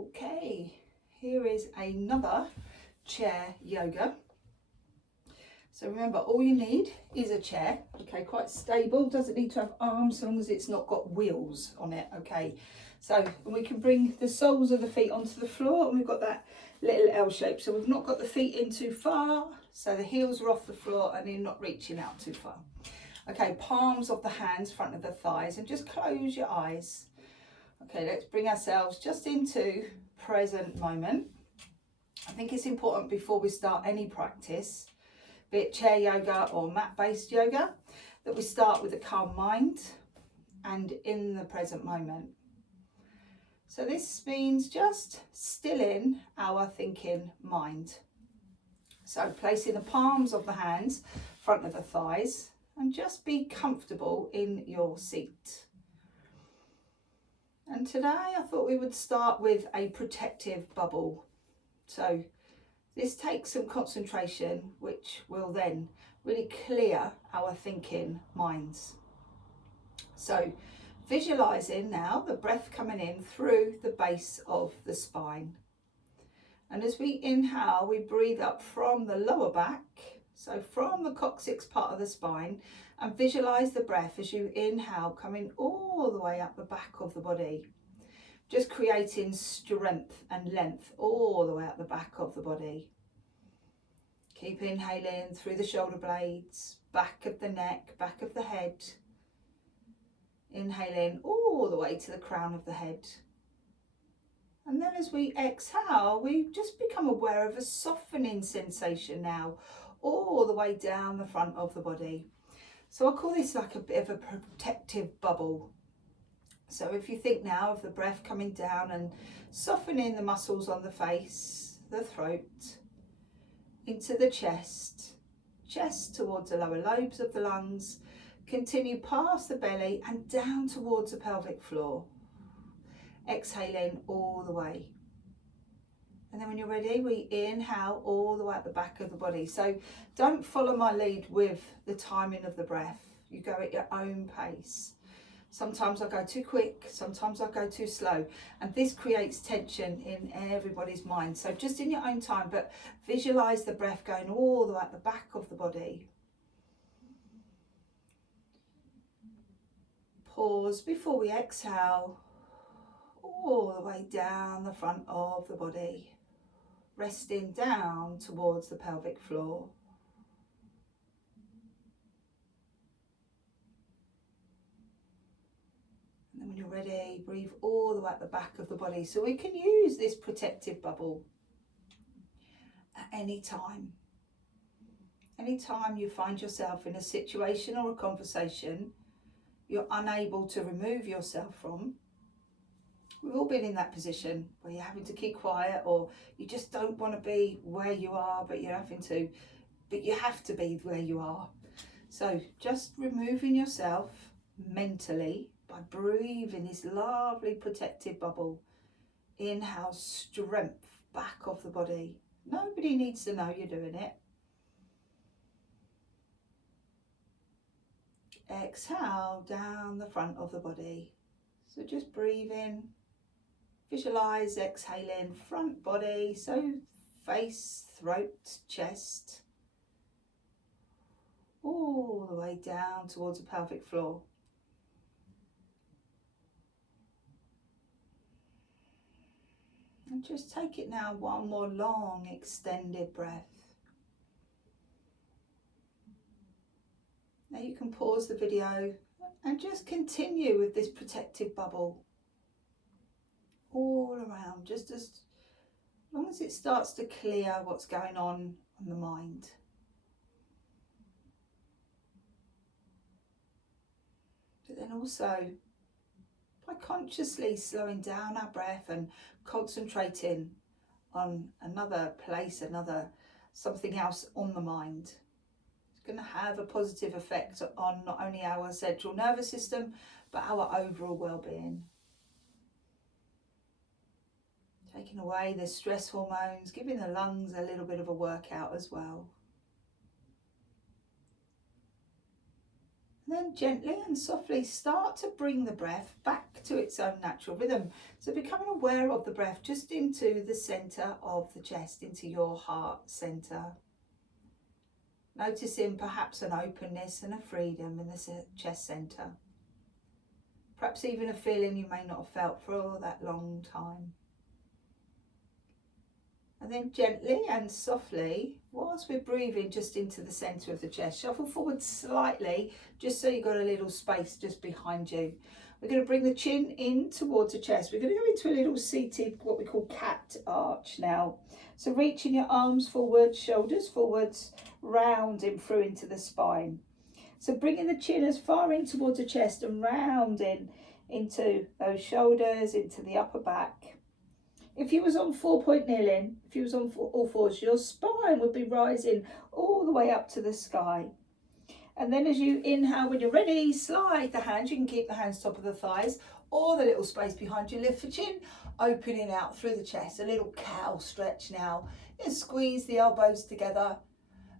Okay, here is another chair yoga. So remember, all you need is a chair, okay, quite stable, doesn't need to have arms so long as it's not got wheels on it, okay. So we can bring the soles of the feet onto the floor, and we've got that little L shape. So we've not got the feet in too far, so the heels are off the floor and you're not reaching out too far. Okay, palms of the hands, front of the thighs, and just close your eyes. Okay, let's bring ourselves just into present moment. I think it's important before we start any practice, be it chair yoga or mat-based yoga, that we start with a calm mind and in the present moment. So this means just stilling our thinking mind. So placing the palms of the hands, front of the thighs, and just be comfortable in your seat. And today I thought we would start with a protective bubble. So this takes some concentration, which will then really clear our thinking minds. So visualizing now the breath coming in through the base of the spine. And as we inhale, we breathe up from the lower back, so from the coccyx part of the spine, and visualize the breath as you inhale coming all the way up the back of the body. Just creating strength and length all the way up the back of the body. Keep inhaling through the shoulder blades, back of the neck, back of the head. Inhaling all the way to the crown of the head. And then as we exhale, we just become aware of a softening sensation now, all the way down the front of the body. So I call this like a bit of a protective bubble. So if you think now of the breath coming down and softening the muscles on the face, the throat, into the chest towards the lower lobes of the lungs, continue past the belly and down towards the pelvic floor. Exhaling all the way. And then when you're ready, we inhale all the way at the back of the body. So don't follow my lead with the timing of the breath. You go at your own pace. Sometimes I go too quick, sometimes I go too slow, and this creates tension in everybody's mind. So just in your own time, but visualize the breath going all the way at the back of the body. Pause before we exhale, all the way down the front of the body, resting down towards the pelvic floor. And then when you're ready, breathe all the way at the back of the body. So we can use this protective bubble at any time. Anytime you find yourself in a situation or a conversation you're unable to remove yourself from. We've all been in that position where you're having to keep quiet, or you just don't want to be where you are, but you have to be where you are. So just removing yourself mentally by breathing this lovely protective bubble. Inhale, strength back of the body. Nobody needs to know you're doing it. Exhale down the front of the body. So just breathe in. Visualize exhaling front body, so face, throat, chest, all the way down towards the pelvic floor. And just take it now, one more long extended breath. Now you can pause the video and just continue with this protective bubble all around, just as long as it starts to clear what's going on in the mind. But then also by consciously slowing down our breath and concentrating on another place, something else on the mind. It's going to have a positive effect on not only our central nervous system, but our overall well-being. Taking away the stress hormones, giving the lungs a little bit of a workout as well. And then gently and softly start to bring the breath back to its own natural rhythm. So becoming aware of the breath just into the centre of the chest, into your heart centre. Noticing perhaps an openness and a freedom in the chest centre. Perhaps even a feeling you may not have felt for all that long time. And then gently and softly, whilst we're breathing just into the centre of the chest, shuffle forward slightly, just so you've got a little space just behind you. We're going to bring the chin in towards the chest. We're going to go into a little seated, what we call cat arch now. So reaching your arms forward, shoulders forwards, rounding through into the spine. So bringing the chin as far in towards the chest and rounding into those shoulders, into the upper back. If you was on 4-point kneeling, if you was on all fours, your spine would be rising all the way up to the sky. And then as you inhale, when you're ready, slide the hands. You can keep the hands top of the thighs or the little space behind you. Lift the chin, opening out through the chest. A little cow stretch now. And squeeze the elbows together.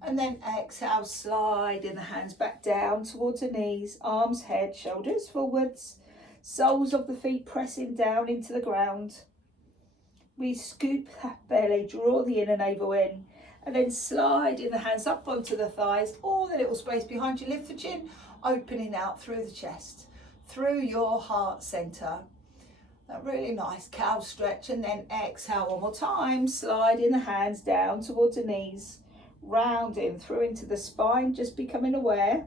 And then exhale, sliding the hands back down towards the knees, arms, head, shoulders forwards. Soles of the feet pressing down into the ground. We scoop that belly, draw the inner navel in, and then sliding the hands up onto the thighs or the little space behind you. Lift the chin, opening out through the chest, through your heart centre. That really nice cow stretch, and then exhale one more time, sliding the hands down towards the knees, rounding through into the spine, just becoming aware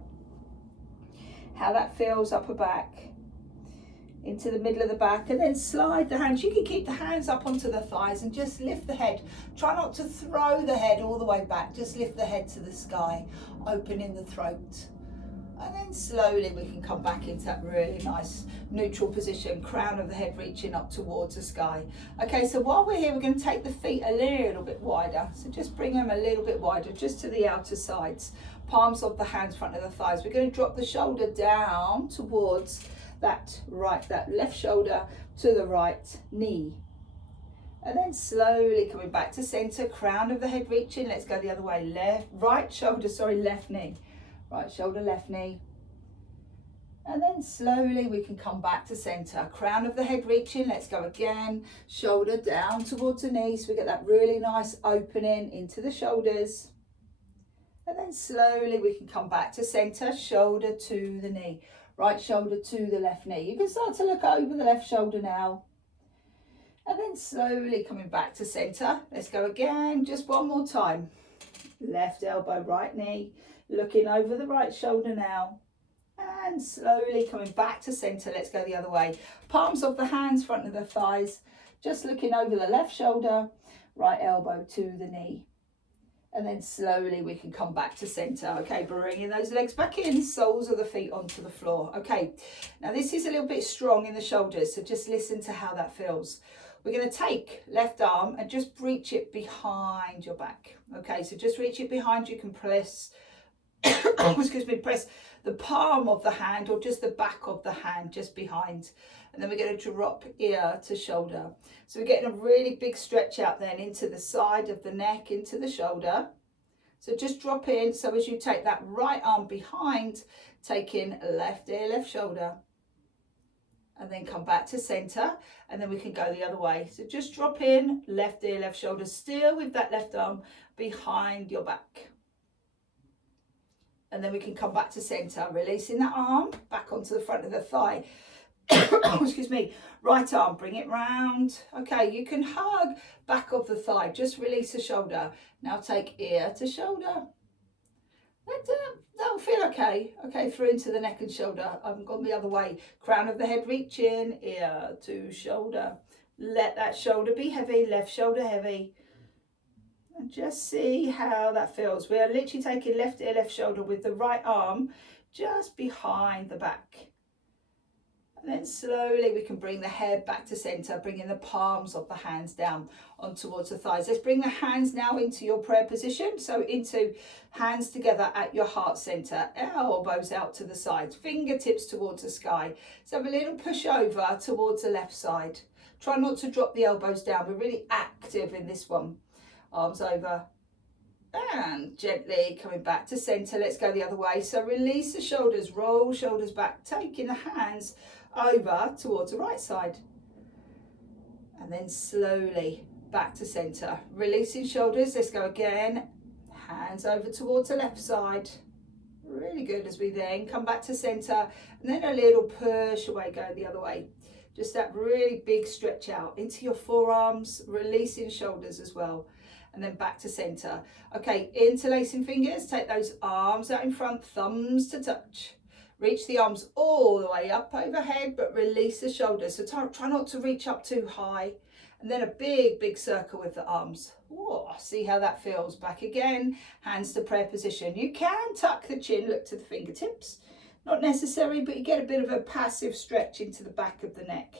how that feels upper back. Into the middle of the back, and then slide the hands. You can keep the hands up onto the thighs and just lift the head. Try not to throw the head all the way back, just lift the head to the sky, opening the throat. And then slowly we can come back into that really nice neutral position, crown of the head reaching up towards the sky. Okay, so while we're here, we're going to take the feet a little bit wider. So just bring them a little bit wider, just to the outer sides. Palms of the hands, front of the thighs. We're going to drop the shoulder down towards that left shoulder to the right knee. And then slowly coming back to center, crown of the head reaching. Let's go the other way. Right shoulder, left knee. Right shoulder, left knee. And then slowly we can come back to center, crown of the head reaching. Let's go again. Shoulder down towards the knee. So we get that really nice opening into the shoulders. And then slowly we can come back to center, shoulder to the knee. Right shoulder to the left knee. You can start to look over the left shoulder now. And then slowly coming back to center. Let's go again, just one more time. Left elbow, right knee. Looking over the right shoulder now. And slowly coming back to center. Let's go the other way. Palms of the hands, front of the thighs. Just looking over the left shoulder. Right elbow to the knee. And then slowly we can come back to center. Okay, bringing those legs back in, soles of the feet onto the floor. Okay, now this is a little bit strong in the shoulders, so just listen to how that feels. We're going to take left arm and just reach it behind your back. Okay, so just reach it behind. You can press, press the palm of the hand or just the back of the hand just behind. And then we're going to drop ear to shoulder. So we're getting a really big stretch out then into the side of the neck, into the shoulder. So just drop in. So as you take that right arm behind, take in left ear, left shoulder. And then come back to center. And then we can go the other way. So just drop in, left ear, left shoulder, still with that left arm behind your back. And then we can come back to center, releasing that arm back onto the front of the thigh. Right arm, bring it round. Okay, you can hug back of the thigh, just release the shoulder. Now take ear to shoulder. That'll feel okay. Okay, through into the neck and shoulder. I've gone the other way. Crown of the head reach in, ear to shoulder. Let that shoulder be heavy, left shoulder heavy. And just see how that feels. We are literally taking left ear, left shoulder with the right arm just behind the back. And then slowly we can bring the head back to center, bringing the palms of the hands down on towards the thighs. Let's bring the hands now into your prayer position. So into hands together at your heart center, elbows out to the sides, fingertips towards the sky. So have a little push over towards the left side. Try not to drop the elbows down. We're really active in this one. Arms over, And gently coming back to center. Let's go the other way. So release the shoulders, roll shoulders back, taking the hands over towards the right side. And then slowly back to center. Releasing shoulders. Let's go again. Hands over towards the left side. Really good as we then come back to center. And then a little push away, go the other way. Just that really big stretch out into your forearms, releasing shoulders as well. And then back to center. Okay, interlacing fingers, take those arms out in front, thumbs to touch. Reach the arms all the way up overhead, but release the shoulders. So try not to reach up too high. And then a big, big circle with the arms. Whoa, see how that feels. Back again, hands to prayer position. You can tuck the chin, look to the fingertips. Not necessary, but you get a bit of a passive stretch into the back of the neck.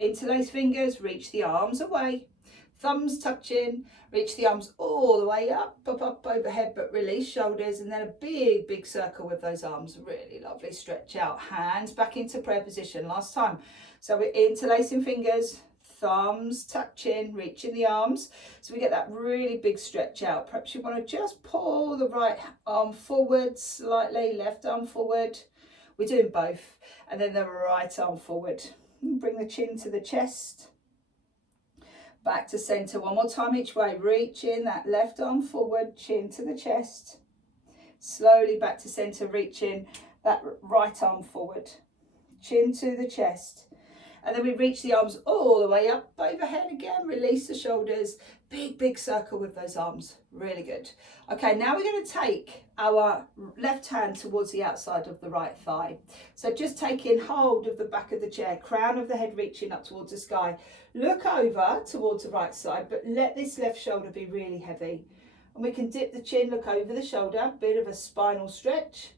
Interlace fingers, reach the arms away. Thumbs touching, reach the arms all the way up overhead, but release shoulders, and then a big, big circle with those arms. Really lovely stretch out. Hands back into prayer position. Last time. So we're interlacing fingers, thumbs touching, reaching the arms. So we get that really big stretch out. Perhaps you want to just pull the right arm forward slightly, left arm forward. We're doing both. And then the right arm forward. Bring the chin to the chest. Back to center. One more time each way. Reach in that left arm forward, chin to the chest. Slowly back to center, reaching that right arm forward, chin to the chest. And then we reach the arms all the way up overhead again. Release the shoulders. Big, big circle with those arms. Really good. Okay, now we're going to take our left hand towards the outside of the right thigh. So just taking hold of the back of the chair, crown of the head reaching up towards the sky. Look over towards the right side, but let this left shoulder be really heavy. And we can dip the chin, look over the shoulder, bit of a spinal stretch.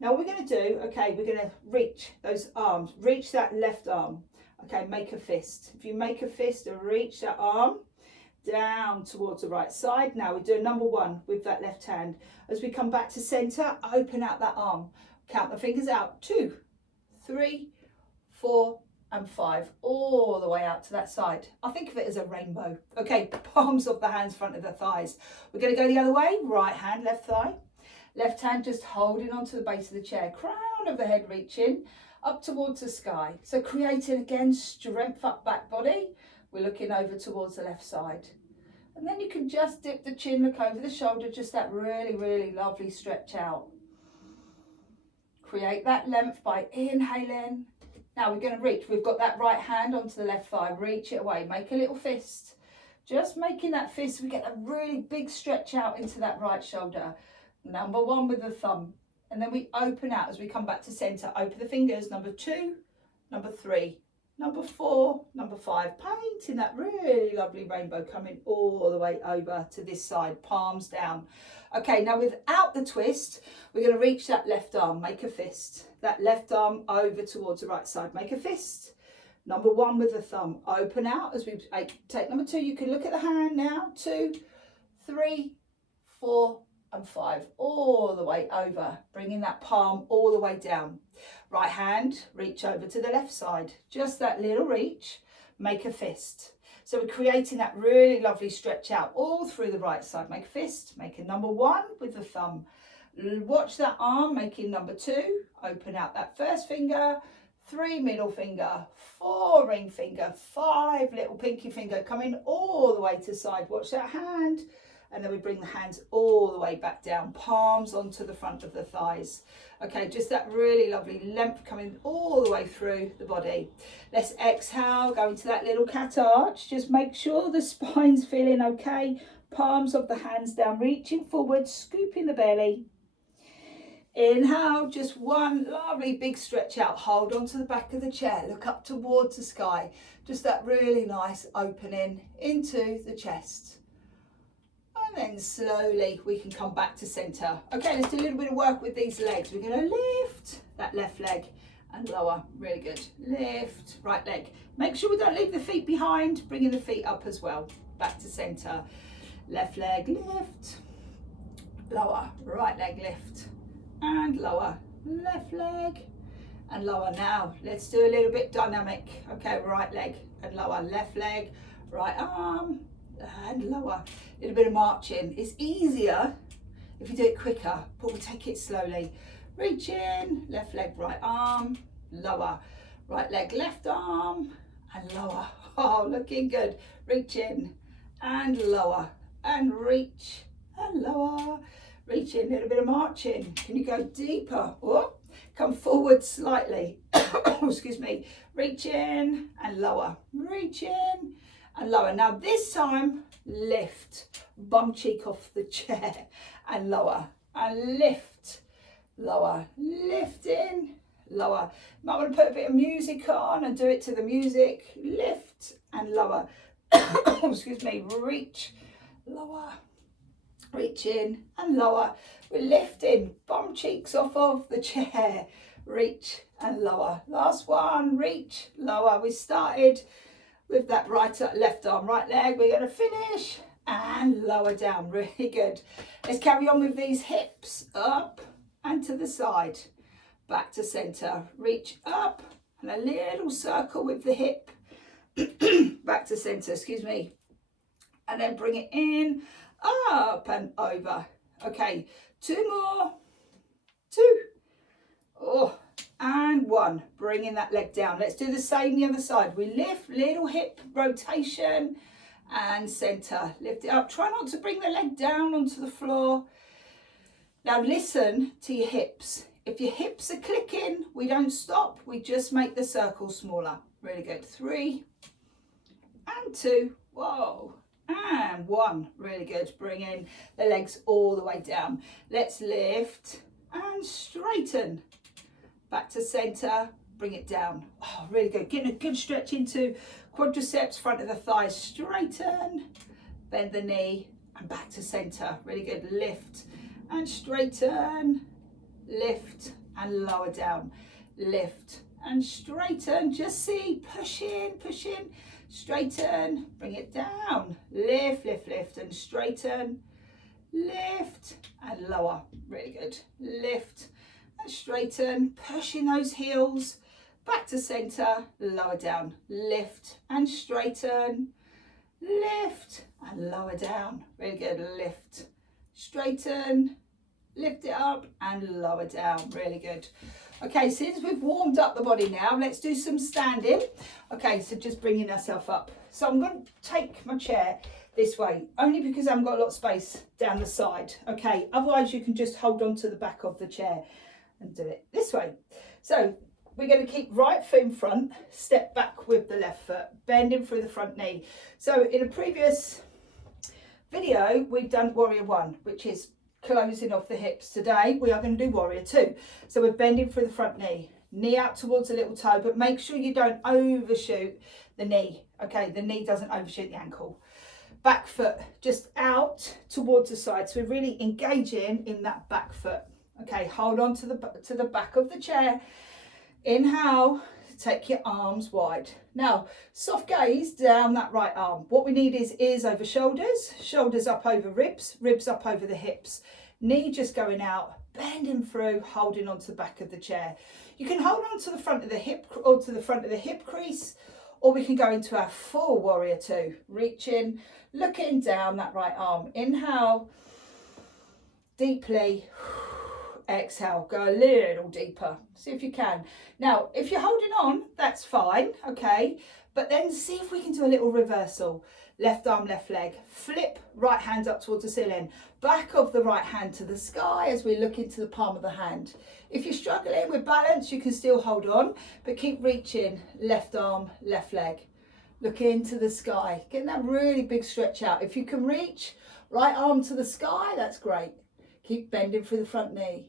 Now what we're going to do, okay, we're going to reach those arms, reach that left arm. Okay, make a fist. If you make a fist and reach that arm down towards the right side. Now we do number one with that left hand. As we come back to center, open out that arm. Count the fingers out. 2, 3, 4, and 5. All the way out to that side. I think of it as a rainbow. Okay, palms of the hands, front of the thighs. We're going to go the other way. Right hand, left thigh. Left hand just holding onto the base of the chair. Crown of the head reaching up towards the sky. So creating again strength up back body. We're looking over towards the left side. And then you can just dip the chin, look over the shoulder, just that really, really lovely stretch out. Create that length by inhaling. Now we're going to reach. We've got that right hand onto the left thigh. Reach it away. Make a little fist. Just making that fist, we get a really big stretch out into that right shoulder. Number one with the thumb. And then we open out as we come back to center. Open the fingers. Number 2, number 3, number 4, number 5. Painting that really lovely rainbow coming all the way over to this side. Palms down. Okay, now without the twist, we're going to reach that left arm. Make a fist. That left arm over towards the right side. Make a fist. Number 1 with the thumb. Open out as we take number 2. You can look at the hand now. 2, 3, 4, and 5, all the way over, bringing that palm all the way down. Right hand, reach over to the left side. Just that little reach, make a fist. So we're creating that really lovely stretch out all through the right side. Make a fist, make a number 1 with the thumb. Watch that arm, making number 2. Open out that first finger, 3 middle finger, 4 ring finger, 5 little pinky finger, coming all the way to the side. Watch that hand. And then we bring the hands all the way back down, palms onto the front of the thighs. Okay, just that really lovely length coming all the way through the body. Let's exhale, go into that little cat arch. Just make sure the spine's feeling okay. Palms of the hands down, reaching forward, scooping the belly. Inhale, just one lovely big stretch out. Hold onto the back of the chair, look up towards the sky. Just that really nice opening into the chest. And then slowly we can come back to center. Okay, let's do a little bit of work with these legs. We're going to lift that left leg and lower. Really good. Lift, right leg. Make sure we don't leave the feet behind. Bringing the feet up as well. Back to center. Left leg, lift. Lower. Right leg, lift. And lower. Left leg and lower. Now, let's do a little bit dynamic. Okay, right leg and lower. Left leg, right arm. and lower. A little bit of marching. It's easier if you do it quicker, but we'll take it slowly. Reach in, left leg, right arm, lower. Right leg, left arm, and lower. Oh, looking good. Reach in and lower, and reach and lower. Reach in, a little bit of marching. Can you go deeper? Oh, come forward slightly. Excuse me. Reach in and lower. Reach in and lower. Now this time, lift. Bum cheek off the chair and lower. And lift. Lower. Lift in. Lower. Might want to put a bit of music on and do it to the music. Lift and lower. Excuse me. Reach. Lower. Reach in and lower. We're lifting, bum cheeks off of the chair. Reach and lower. Last one, reach, lower. We started with that left arm, right leg. We're going to finish and lower down. Really good. Let's carry on with these hips up and to the side. Back to center. Reach up and a little circle with the hip. Back to center, excuse me. And then bring it in. Up and over. Okay, 2 more. 2. Oh, and 1. Bringing that leg down. Let's do the same the other side. We lift, little hip rotation and center. Lift it up. Try not to bring the leg down onto the floor. Now listen to your hips. If your hips are clicking, we don't stop. We just make the circle smaller. Really good. 3 and 2. Whoa. And 1, really good. Bring in the legs all the way down. Let's lift and straighten. Back to center, bring it down. Oh, really good. Getting a good stretch into quadriceps, front of the thighs. Straighten, bend the knee and back to center. Really good. Lift and straighten, lift and lower down. Lift and straighten. Just see, push in, straighten, bring it down, lift, lift, lift, and straighten, lift, and lower, really good, lift, and straighten, pushing those heels, back to center, lower down, lift, and straighten, lift, and lower down, really good, lift, straighten, lift it up, and lower down, really good. Okay, since we've warmed up the body now, let's do some standing. Okay, so just bringing ourselves up. So I'm going to take my chair this way, only because I haven't got a lot of space down the side. Okay, otherwise you can just hold on to the back of the chair and do it this way. So we're going to keep right foot in front, step back with the left foot, bending through the front knee. So in a previous video, we've done Warrior 1, which is closing off the hips. Today we are going to do Warrior 2. So we're bending through the front knee out towards the little toe, but make sure you don't overshoot the knee. Okay, the knee doesn't overshoot the ankle. Back foot just out towards the side. So we're really engaging in that back foot. Okay, hold on to the back of the chair. Inhale, take your arms wide. Now, soft gaze down that right arm. What we need is ears over shoulders, shoulders up over ribs, ribs up over the hips. Knee just going out, bending through, holding onto the back of the chair. You can hold on to the front of the hip or to the front of the hip crease, or we can go into our full Warrior 2. Reaching, looking down that right arm. Inhale, deeply. Exhale, go a little deeper, see if you can. Now if you're holding on, that's fine, okay, but then see if we can do a little reversal. Left arm, left leg, flip right hand up towards the ceiling, back of the right hand to the sky as we look into the palm of the hand. If you're struggling with balance, you can still hold on, but keep reaching. Left arm, left leg, look into the sky, getting that really big stretch out. If you can reach right arm to the sky, that's great. Keep bending through the front knee.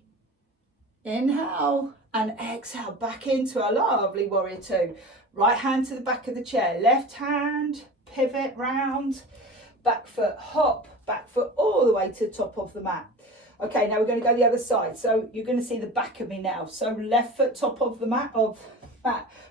Inhale and exhale back into our lovely Warrior 2. Right hand to the back of the chair, left hand, pivot round, back foot hop, back foot all the way to the top of the mat. Okay, now we're going to go the other side. So you're going to see the back of me now. So left foot top of the mat,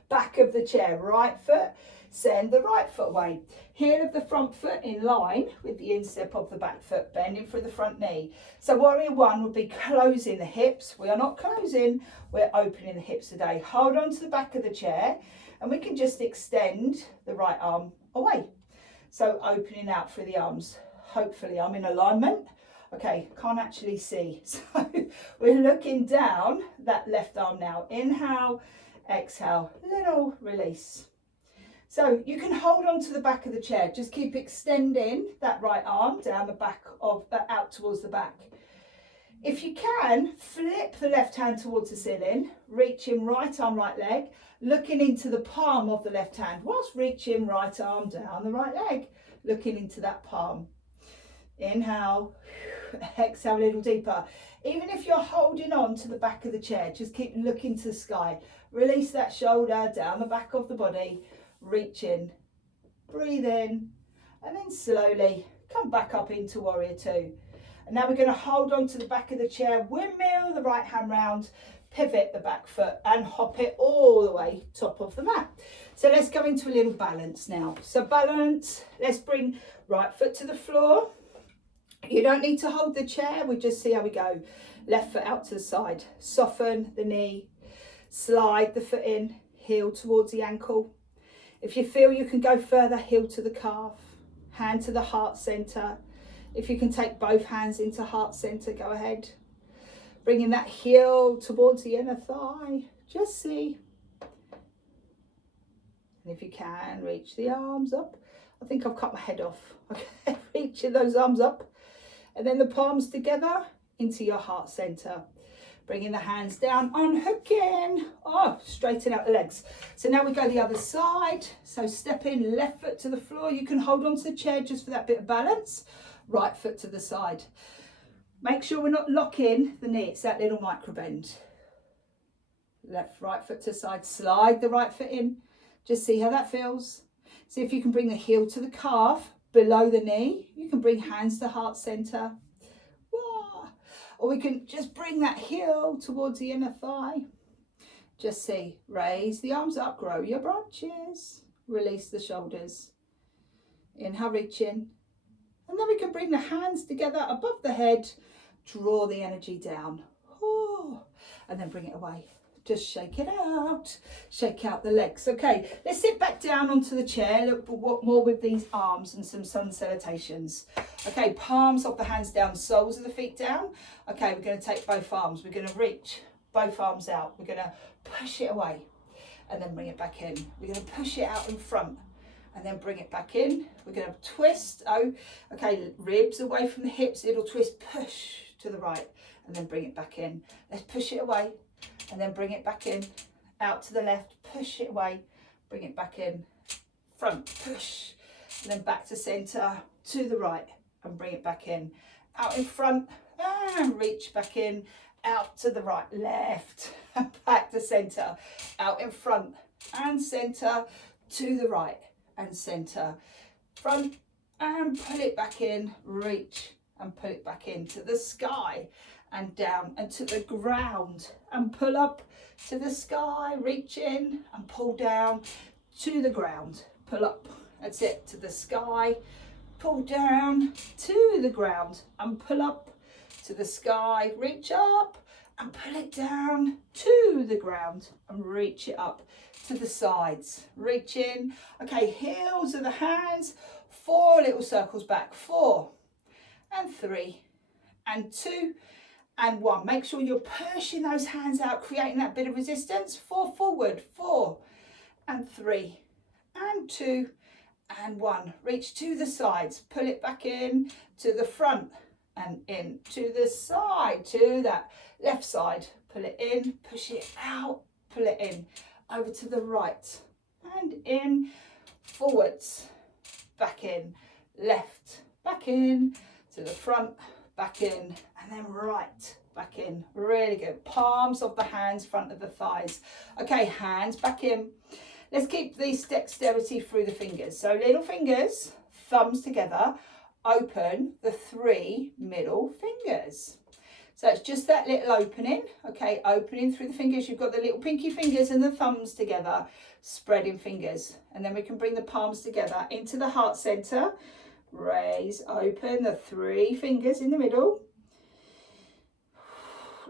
back of the chair, right foot, send the right foot away. Heel of the front foot in line with the instep of the back foot, bending through the front knee. So Warrior 1 would be closing the hips. We are not closing, we're opening the hips today. Hold on to the back of the chair and we can just extend the right arm away. So opening out through the arms. Hopefully I'm in alignment. Okay, can't actually see. So we're looking down that left arm now. Inhale, exhale, little release. So you can hold on to the back of the chair. Just keep extending that right arm down the back of out towards the back. If you can, flip the left hand towards the ceiling, reaching right arm, right leg, looking into the palm of the left hand whilst reaching right arm down the right leg, looking into that palm. Inhale, exhale a little deeper. Even if you're holding on to the back of the chair, just keep looking to the sky. Release that shoulder down the back of the body, reach in, breathe in, and then slowly come back up into warrior two. And now we're going to hold on to the back of the chair, windmill the right hand round, pivot the back foot and hop it all the way top of the mat. So let's go into a little balance now. So balance, let's bring right foot to the floor. You don't need to hold the chair, we just see how we go. Left foot out to the side, soften the knee, slide the foot in, heel towards the ankle. If you feel you can go further, heel to the calf, hand to the heart center. If you can take both hands into heart center, go ahead. Bringing that heel towards the inner thigh, just see. And if you can, reach the arms up. I think I've cut my head off. Okay, reaching those arms up. And then the palms together into your heart center. Bringing the hands down, unhooking. Oh, straighten out the legs. So now we go the other side. So step in, left foot to the floor. You can hold on to the chair just for that bit of balance. Right foot to the side. Make sure we're not locking the knee. It's that little micro bend. Left, right foot to the side. Slide the right foot in. Just see how that feels. See if you can bring the heel to the calf, below the knee. You can bring hands to heart center. Or we can just bring that heel towards the inner thigh. Just see, raise the arms up, grow your branches. Release the shoulders. Inhale, reach in. And then we can bring the hands together above the head, draw the energy down. Oh, and then bring it away. Just shake it out. Shake out the legs. Okay, let's sit back down onto the chair. Look more with these arms and some sun salutations. Okay, palms of the hands down, soles of the feet down. Okay, we're going to take both arms. We're going to reach both arms out. We're going to push it away and then bring it back in. We're going to push it out in front and then bring it back in. We're going to twist. Oh, okay, ribs away from the hips. It'll twist, push to the right and then bring it back in. Let's push it away. And then bring it back in, out to the left, push it away, bring it back in, front, push, and then back to center, to the right, and bring it back in, out in front, and reach back in, out to the right, left, and back to center, out in front, and center, to the right, and center, front, and pull it back in, reach, and pull it back into the sky, and down and to the ground and pull up to the sky, reach in and pull down to the ground, pull up, that's it, to the sky, pull down to the ground and pull up to the sky, reach up and pull it down to the ground and reach it up to the sides, reach in. Okay, heels of the hands, 4 little circles back, 4 and 3 and 2 and 1. Make sure you're pushing those hands out, creating that bit of resistance. 4 forward, 4 and 3 and 2 and 1. Reach to the sides, pull it back in to the front and in to the side, to that left side. Pull it in, push it out, pull it in, over to the right and in, forwards, back in, left, back in, to the front, back in, and then right, back in. Really good. Palms of the hands, front of the thighs. Okay, hands back in. Let's keep this dexterity through the fingers. So little fingers, thumbs together, open the 3 middle fingers. So it's just that little opening, okay, opening through the fingers. You've got the little pinky fingers and the thumbs together, spreading fingers. And then we can bring the palms together into the heart center. Raise, open the 3 fingers in the middle.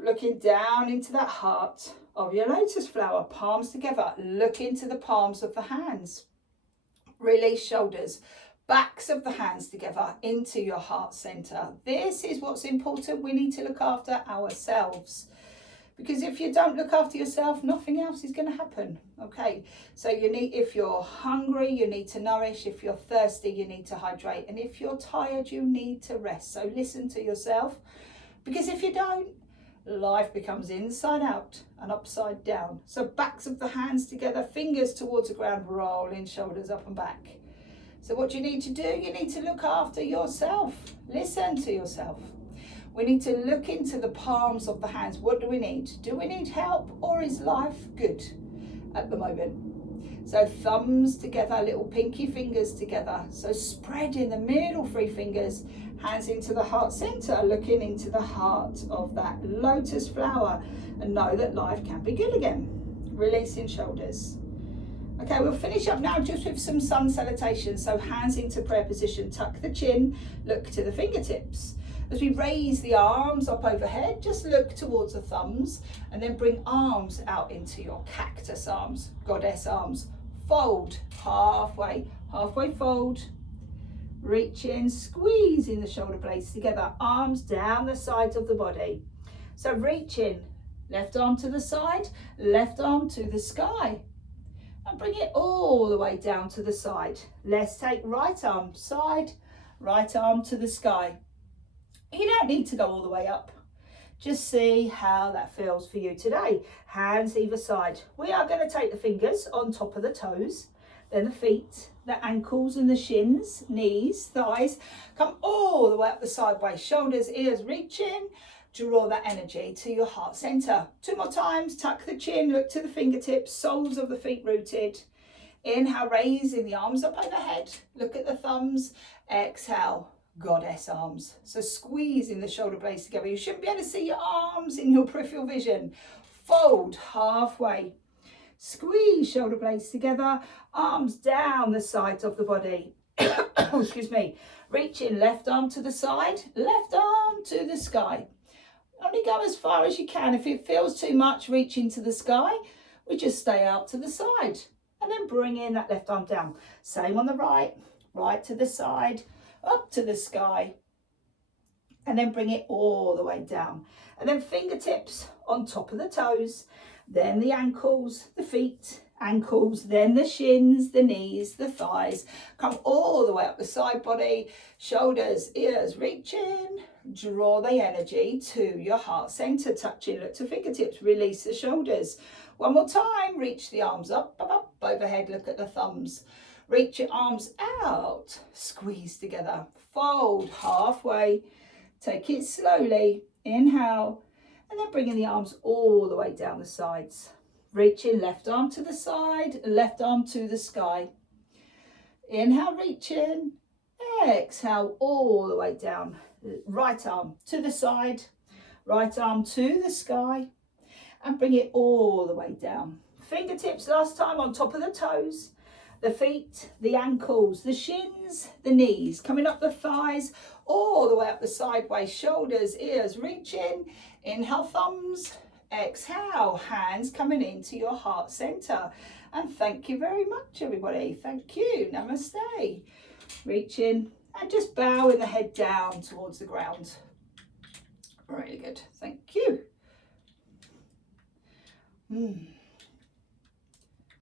Looking down into that heart of your lotus flower, palms together. Look into the palms of the hands. Release shoulders. Backs of the hands together into your heart center. This is what's important. We need to look after ourselves. Because if you don't look after yourself, nothing else is going to happen. Okay, so if you're hungry, you need to nourish. If you're thirsty, you need to hydrate. And if you're tired, you need to rest. So listen to yourself, because if you don't, life becomes inside out and upside down. So backs of the hands together, fingers towards the ground, rolling shoulders up and back. So what you need to do, you need to look after yourself. Listen to yourself. We need to look into the palms of the hands. What do we need? Do we need help, or is life good at the moment? So thumbs together, little pinky fingers together. So spread in the middle, 3 fingers, hands into the heart center, looking into the heart of that lotus flower, and know that life can be good again. Releasing shoulders. Okay, we'll finish up now just with some sun salutations. So hands into prayer position, tuck the chin, look to the fingertips. As we raise the arms up overhead, just look towards the thumbs, and then bring arms out into your cactus arms, goddess arms. Fold halfway fold. Reach in, squeezing the shoulder blades together, arms down the sides of the body. So reach in, left arm to the side, left arm to the sky. And bring it all the way down to the side. Let's take right arm side, right arm to the sky. You don't need to go all the way up. Just see how that feels for you today. Hands either side. We are going to take the fingers on top of the toes, then the feet, the ankles and the shins, knees, thighs. Come all the way up the sideways, shoulders, ears, reach in. Draw that energy to your heart center. 2 more times, tuck the chin, look to the fingertips, soles of the feet rooted. Inhale, raising the arms up overhead. Look at the thumbs. Exhale, goddess arms. So squeezing the shoulder blades together. You shouldn't be able to see your arms in your peripheral vision. Fold halfway. Squeeze shoulder blades together. Arms down the sides of the body. Excuse me. Reach in, left arm to the side, left arm to the sky. Only go as far as you can. If it feels too much, reach into the sky. We just stay out to the side. And then bring in that left arm down. Same on the right. Right to the side, up to the sky. And then bring it all the way down. And then fingertips on top of the toes. Then the ankles, the feet, ankles, then the shins, the knees, the thighs. Come all the way up the side body, shoulders, ears, reach in. Draw the energy to your heart center, touching, look to fingertips, release the shoulders. 1 more time, reach the arms up, overhead, look at the thumbs. Reach your arms out, squeeze together, fold halfway, take it slowly, inhale, and then bringing the arms all the way down the sides. Reach in, left arm to the side, left arm to the sky. Inhale, reach in, exhale, all the way down. Right arm to the side, right arm to the sky, and bring it all the way down. Fingertips last time on top of the toes, the feet, the ankles, the shins, the knees, coming up the thighs, all the way up the sideways, shoulders, ears, reach in, inhale thumbs, exhale, hands coming into your heart center. And thank you very much, everybody. Thank you. Namaste. Reach in. And just bowing the head down towards the ground. Really good. Thank you.